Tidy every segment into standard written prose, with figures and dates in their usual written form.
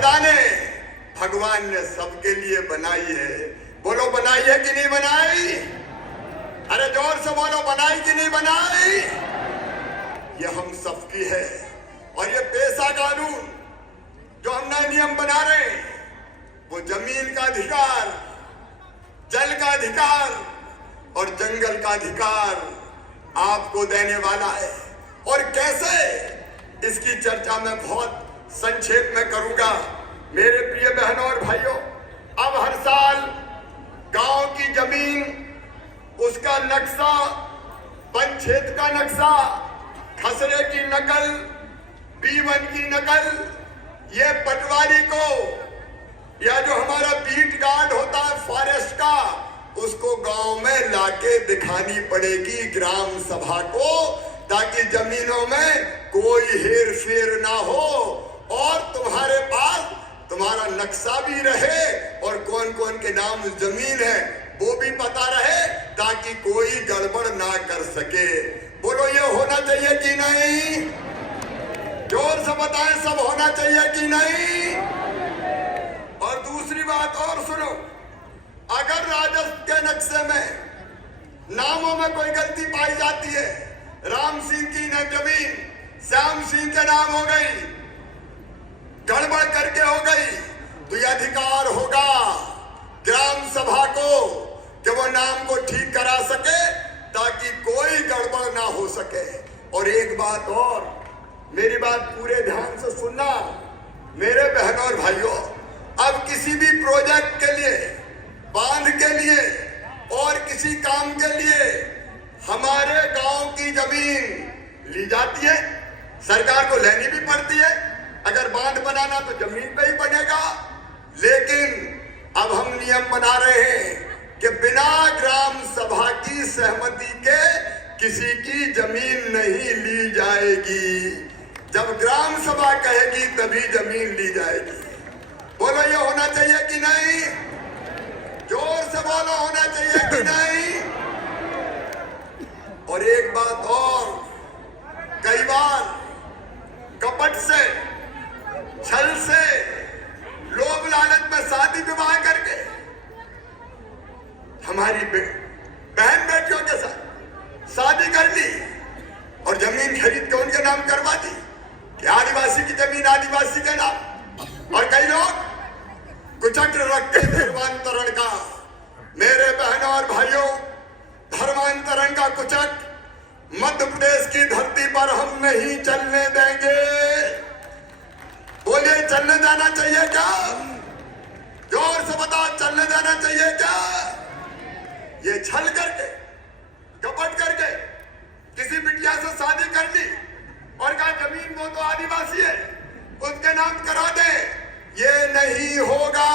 खदानें भगवान ने सबके लिए बनाई है। बोलो बनाई है कि नहीं बनाई? अरे जोर से बोलो, बनाई कि नहीं बनाई? ये हम सबकी है। और ये पेशा कानून जो हम नए नियम बना रहे हैं, वो जमीन का अधिकार, जल का अधिकार और जंगल का अधिकार आपको देने वाला है। और कैसे, इसकी चर्चा मैं बहुत संक्षेप में करूंगा। मेरे प्रिय बहनों और भाइयों, अब हर साल गांव की जमीन, उसका नक्शा, वन क्षेत्र का नक्शा, खसरे की नकल, B1 की नकल, ये पटवारी को या जो हमारा बीट गार्ड होता है फॉरेस्ट का, उसको गांव में लाके दिखानी पड़ेगी ग्राम सभा को, ताकि जमीनों में कोई हेर फेर ना हो और तुम्हारे पास तुम्हारा नक्शा भी रहे और कौन कौन के नाम जमीन है वो भी पता रहे, ताकि कोई गड़बड़ ना कर सके। बोलो ये होना चाहिए कि नहीं? जोर से बताएं, सब होना चाहिए कि नहीं? और दूसरी बात और सुनो, अगर राजस्व के नक्शे में नामों में कोई गलती पाई जाती है, राम सिंह की जमीन श्याम सिंह के नाम हो गई, गड़बड़ करके हो गई, तो यह अधिकार होगा ग्राम सभा को कि वो नाम को ठीक करा सके, ताकि कोई गड़बड़ ना हो सके। और एक बात और, मेरी बात पूरे ध्यान से सुनना मेरे बहनों और भाइयों, अब किसी भी प्रोजेक्ट के लिए, बांध के लिए और किसी काम के लिए हमारे गांव की जमीन ली जाती है, सरकार को लेनी भी पड़ती है। अगर बांध बनाना तो जमीन पे ही बनेगा, लेकिन अब हम नियम बना रहे हैं कि बिना ग्राम सभा की सहमति के किसी की जमीन नहीं ली जाएगी। जब ग्राम सभा कहेगी तभी जमीन ली जाएगी। बोलो ये होना चाहिए कि नहीं? जोर से बोलो, होना चाहिए कि नहीं? और एक बात और, कई बार कपट से, छल से, लोभ लालच में शादी विवाह करके हमारी बहन बेटियों के साथ शादी कर ली और जमीन खरीद के उनके नाम करवा दी कि आदिवासी की जमीन आदिवासी के नाम। और कई लोग कुचक्र रखते धर्मांतरण का। मेरे बहनों और भाइयों, धर्मांतरण का कुचक्र मध्य प्रदेश की धरती पर हम नहीं चलने देंगे। बोलिए चलने जाना चाहिए क्या? जोर से बताओ, चलने जाना चाहिए क्या? ये छल करके, कपट करके किसी बिटिया से शादी कर ली और कहा जमीन वो तो आदिवासी है, उसके नाम करा दे, ये नहीं होगा।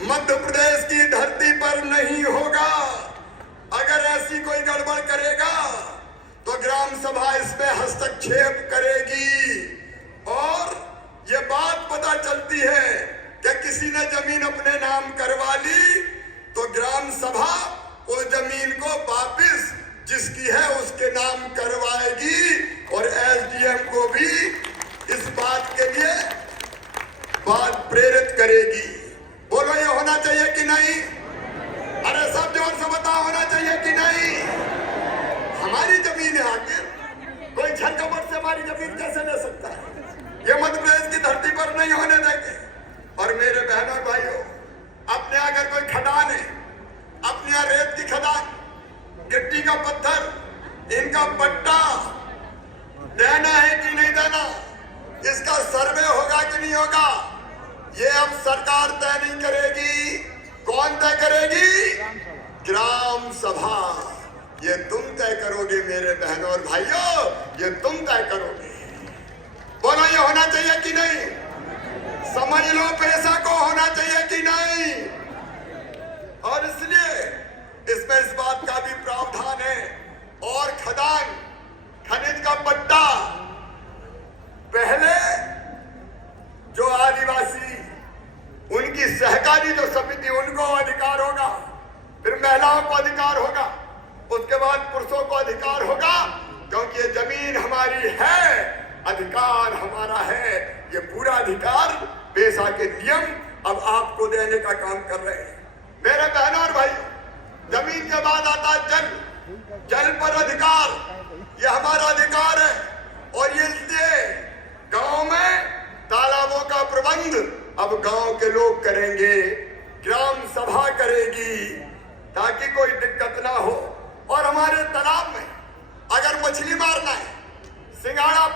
मध्य प्रदेश की धरती पर नहीं होगा। अगर ऐसी कोई गड़बड़ करेगा तो ग्राम सभा इसमें हस्तक्षेप करेगी। और ये बात पता चलती है कि किसी ने जमीन अपने नाम करवा ली तो ग्राम सभा उस जमीन को वापस जिसकी है उसके नाम करवाएगी और एसडीएम को भी इस बात के लिए बात प्रेरित करेगी। बोलो ये होना चाहिए कि नहीं? अरे सब जोर से बताओ, होना चाहिए कि नहीं? हमारी जमीन है, आखिर कोई छल कपट से हमारी जमीन कैसे ले सकता है? ये मध्य प्रदेश की धरती पर नहीं होने देंगे। और मेरे बहनों और भाइयों, अपने यहाँ अगर कोई खदान है, अपने यहाँ रेत की खदान, गिट्टी का पत्थर, इनका पट्टा देना है कि नहीं देना, इसका सर्वे होगा कि नहीं होगा, ये अब सरकार तय नहीं करेगी। कौन तय करेगी? ग्राम सभा। ये तुम तय करोगे मेरे बहनों और भाइयों, ये तुम तय करोगे। बोलो ये होना चाहिए कि नहीं? समझ लो, पैसा को होना चाहिए कि नहीं? और इसलिए इसमें इस बात का भी प्रावधान है। और खदान, खनिज का पट्टा, पहले जो आदिवासी, उनकी सहकारी जो समिति, उनको अधिकार होगा, फिर महिलाओं को अधिकार होगा, उसके बाद पुरुषों को अधिकार होगा, क्योंकि ये जमीन हमारी है, अधिकार हमारा है। ये पूरा अधिकार पेशा के नियम अब आपको देने का काम कर रहे हैं। मेरे बहनों और भाई, जमीन के बाद आता है जल, जल पर अधिकार, ये हमारा अधिकार है। और ये इसलिए गांव में तालाबों का प्रबंध अब गांव के लोग करेंगे, ग्राम सभा करेगी ताकि कोई दिक्कत ना हो। और हमारे तालाब में अगर मछली मारना है, सिंघाड़ा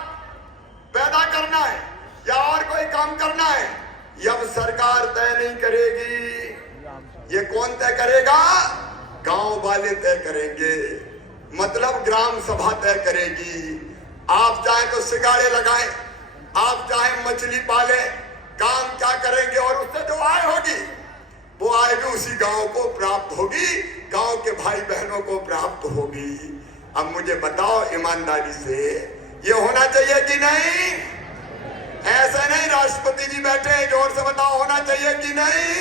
पैदा करना है या और कोई काम करना है, ये अब सरकार तय नहीं करेगी। ये कौन तय करेगा? गांव वाले तय करेंगे, मतलब ग्राम सभा तय करेगी। आप चाहे तो सिंघाड़े लगाएं, आप चाहे मछली पालें, काम क्या करेंगे और उससे जो आय होगी वो आय भी उसी गांव को प्राप्त होगी, गांव के भाई बहनों को प्राप्त होगी। अब मुझे बताओ ईमानदारी से, ये होना चाहिए कि नहीं? ऐसा नहीं राष्ट्रपति जी बैठे हैं, जोर से बताओ होना चाहिए कि नहीं?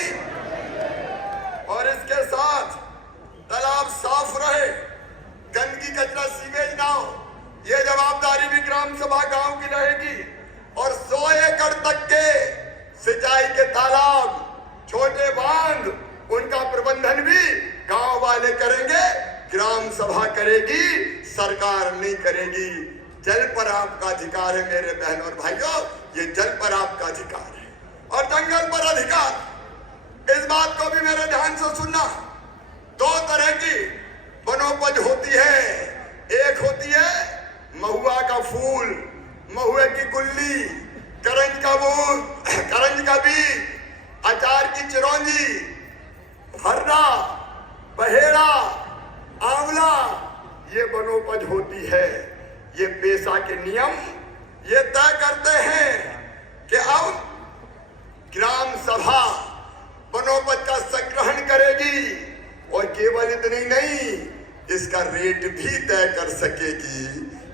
और इसके साथ तालाब साफ रहे, गंदगी कचरा सीवेज ना हो, ये जवाबदारी भी ग्राम सभा गांव की रहेगी। और 100 एकड़ तक के सिंचाई के तालाब, छोटे बांध, उनका प्रबंधन भी गांव वाले करेंगे, ग्राम सभा करेगी, सरकार नहीं करेगी। जल पर आपका अधिकार है मेरे बहनों और भाइयों, ये जल पर आपका अधिकार है। और जंगल पर अधिकार, इस बात को भी मेरे ध्यान से सुनना। 2 तरह की वनोपज होती है, एक होती है महुआ का फूल, महुए की गुल्ली, करंज का बीज, अचार की चिरौंजी, हर्रा, बहेड़ा, आंवला, ये वनोपज होती है। ये पेशा के नियम ये तय करते हैं कि अब ग्राम सभा वनोपज का संग्रहण करेगी और केवल इतनी नहीं, इसका रेट भी तय कर सकेगी।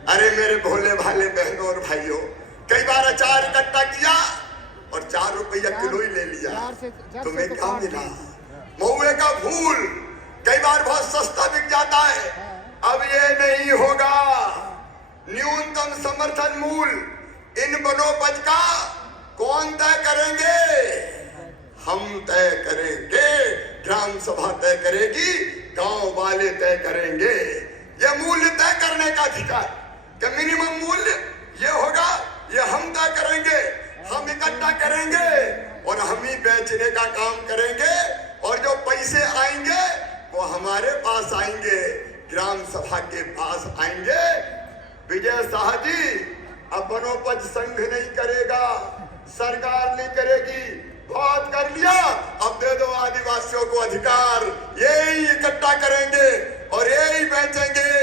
अरे मेरे भोले भाले बहनों और भाइयों, कई बार अचार इकट्ठा किया और 4 रुपया किलो ही ले लिया, तुम्हें क्या मिला? महुए का फूल कई बार बहुत सस्ता बिक जाता है, अब ये नहीं होगा। न्यूनतम समर्थन मूल्य इन वनोपज का कौन तय करेंगे? हम तय करेंगे, ग्राम सभा तय करेगी, गांव वाले तय करेंगे। ये मूल्य तय करने का अधिकार, कि मिनिमम मूल्य ये होगा, ये हम तय करेंगे, हम इकट्ठा करेंगे और हम ही बेचने का काम करेंगे। और जो पैसे आएंगे वो हमारे पास आएंगे, ग्राम सभा के पास आएंगे। विजय शाह जी अब वनोपज संघ नहीं करेगा, सरकार नहीं करेगी, बहुत कर लिया, अब दे दो आदिवासियों को अधिकार, यही इकट्ठा करेंगे और यही बेचेंगे।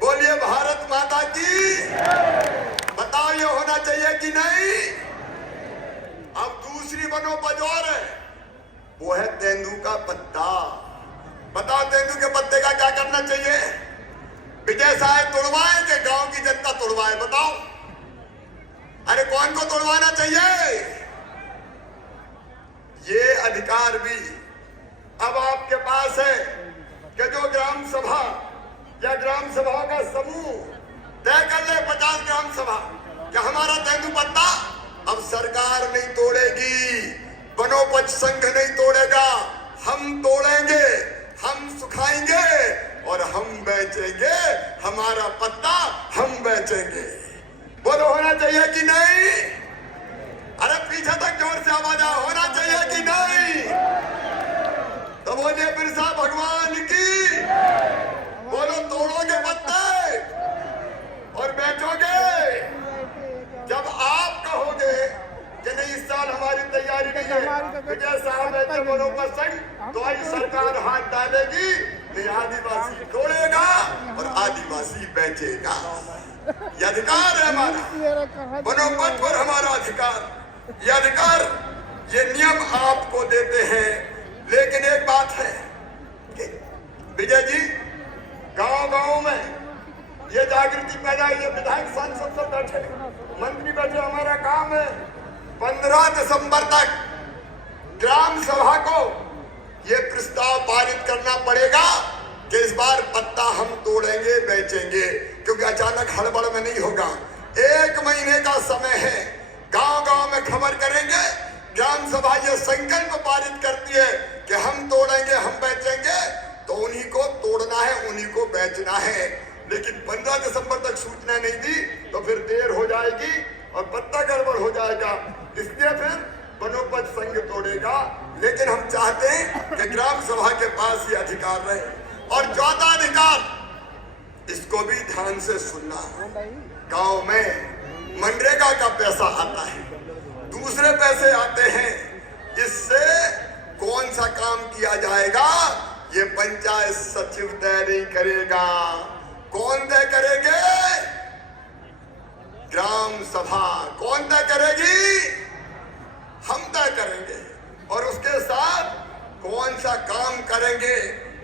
बोलिए भारत माता की। बताओ ये होना चाहिए कि नहीं? अब दूसरी वनोपज और है, वो है तेंदू का पत्ता। बताओ तेंदू के पत्ते का क्या करना चाहिए? विजय साहब तोड़वाए कि गांव की जनता तोड़वाए? बताओ। अरे कौन को तोड़वाना चाहिए? ये अधिकार भी अब आपके पास है कि जो ग्राम सभा या ग्राम सभा का समूह तय कर ले 50 ग्राम सभा कि हमारा तेंदू पत्ता अब सरकार नहीं तोड़ेगी, वनोपज संघ नहीं तोड़ेगा, हम तोड़ेंगे, हम सुखाएंगे और हम बेचेंगे, हमारा पत्ता हम बेचेंगे। बोलो होना चाहिए कि नहीं? अरे पीछे तक जोर से आवाज आ, होना चाहिए कि नहीं? तो बोलिए बिरसा भगवान की। बोलो तोड़ोगे पत्ते और बेचोगे। जब आप कहोगे कि नहीं इस साल हमारी तैयारी नहीं है, विजय साहब ऐसे वनोपज संघ, तो आई सरकार हाथ डालेगी, नहीं आदिवासी तोड़ेगा और आदिवासी बेचेगा। ये अधिकार है हमारा, वनोपज पर हमारा अधिकार। ये अधिकार, ये नियम आपको देते हैं। लेकिन एक बात है कि विजय जी, गांव-गांव में ये जागृति पैदा हुई है। विधायक सांसद सब बैठे, मंत्री बैठे, हमारा काम है 15 दिसंबर तक ग्राम सभा को ये प्रस्ताव पारित करना पड़ेगा कि इस बार पत्ता हम तोड़ेंगे, बेचेंगे, क्योंकि अचानक हड़बड़ में नहीं होगा। 1 महीने का समय है, गांव-गांव में खबर करेंगे, ग्राम सभा ये संकल्प पारित करती है कि हम तोड़ेंगे, हम बेचेंगे, तो उन्हीं को तोड़ना है, उन्हीं को बेचना है। लेकिन 15 दिसंबर तक सूचना नहीं दी तो फिर देर हो जाएगी और पत्ता गड़बड़ हो जाएगा। इसलिए फिर वनोपज संघ तोड़ेगा। लेकिन हम चाहते हैं कि ग्राम सभा के पास ये अधिकार रहे। और चौथा अधिकार, इसको भी ध्यान से सुनना। गांव में मनरेगा का पैसा आता है, दूसरे पैसे आते हैं, इससे कौन सा काम किया जाएगा ये पंचायत सचिव तय नहीं करेगा। कौन तय करेंगे? ग्राम सभा। कौन तय करेगी? हम तय करेंगे। और उसके साथ कौन सा काम करेंगे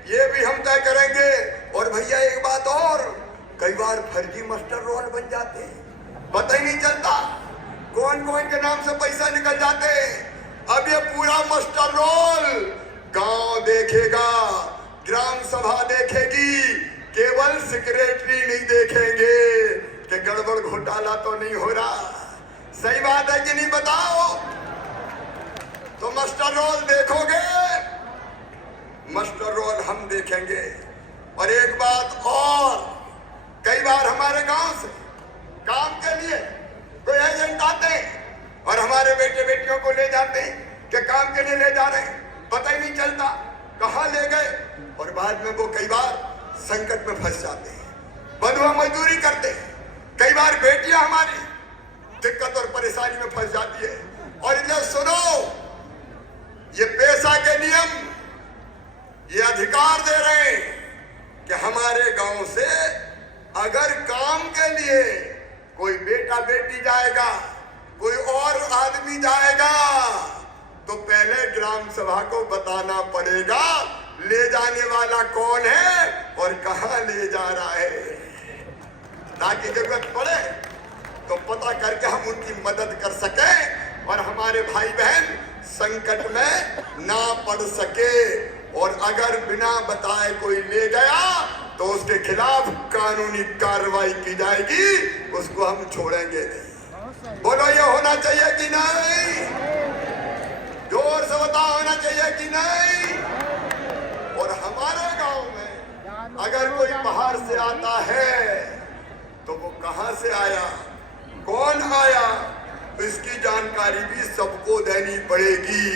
ये भी हम तय करेंगे। और भैया एक बात और, कई बार फर्जी मास्टर रोल बन जाते हैं, पता ही नहीं चलता कौन कौन के नाम से पैसा निकल जाते हैं। अब ये पूरा मास्टर रोल गांव देखेगा, ग्राम सभा देखेगी, केवल सेक्रेटरी नहीं देखेंगे कि गड़बड़ घोटाला तो नहीं हो रहा। सही बात है कि नहीं बताओ? तो मास्टर रोल देखोगे, मास्टर रोल हम देखेंगे। और एक बात और, कई बार हमारे गांव से काम के लिए कोई एजेंट आते हैं और हमारे बेटे बेटियों को ले जाते हैं कि काम के लिए ले जा रहे हैं, पता ही नहीं चलता कहां ले गए। और बाद में वो कई बार संकट में फंस जाते हैं, बंधुआ मजदूरी करते हैं। कई बार बेटियां हमारी दिक्कत और परेशानी में फंस जाती है। और इन्हें सुनो, ये पेशा के नियम ये अधिकार दे रहे हैं कि हमारे गांव से अगर काम के लिए कोई बेटा बेटी जाएगा, कोई और आदमी जाएगा, तो पहले ग्राम सभा को बताना पड़ेगा ले जाने वाला कौन है और कहां ले जा रहा है, ताकि जरूरत पड़े तो पता करके हम उनकी मदद कर सके और हमारे भाई बहन संकट में ना पड़ सके। और अगर बिना बताए कोई ले गया तो उसके खिलाफ कानूनी कार्रवाई की जाएगी, उसको हम छोड़ेंगे नहीं। बोलो ये होना चाहिए कि नहीं? जोर से बताओ, होना चाहिए कि नहीं? और हमारे गांव में अगर कोई बाहर से आता है तो वो कहां से आया, कौन आया, इसकी जानकारी भी सबको देनी पड़ेगी।